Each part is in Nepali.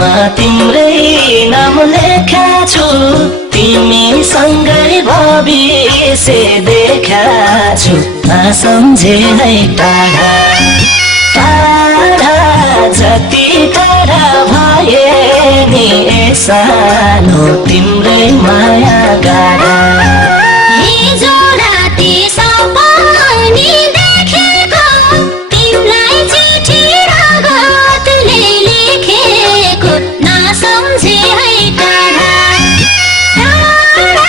मुटुमा तिम्रै नाम लेखा छु तिमीसँगै भविष्य देखा छु नसम्झे है टाढा टाढा जति टाढा भए नि सानो तिम्रै माया गाडा हिजो राति सपनी देखेको तिमीलाई चिठी रगतले लेखेको नसम्झे है टाढा टाढा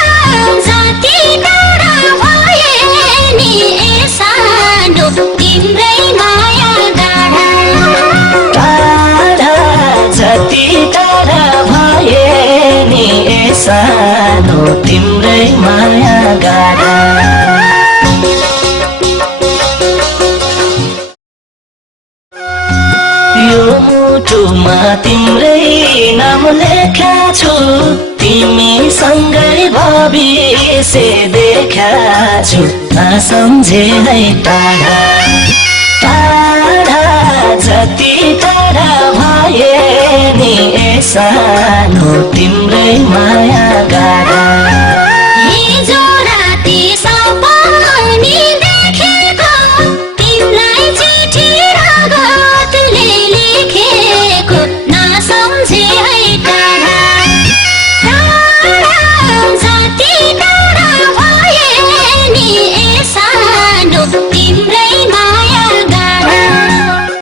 जति टाढा भए नि सानो तिम्रै माया गाडा टाढा जति टाढा भए नि सानो तिम्रै माया गाडा यो मुटुमा तिम्रै नाम लेखा छु तिमीसँगै भविष्य देखा छु नसम्झे है टाढा टाढा जति टाढा भए नि सानो तिम्रै माया गाडा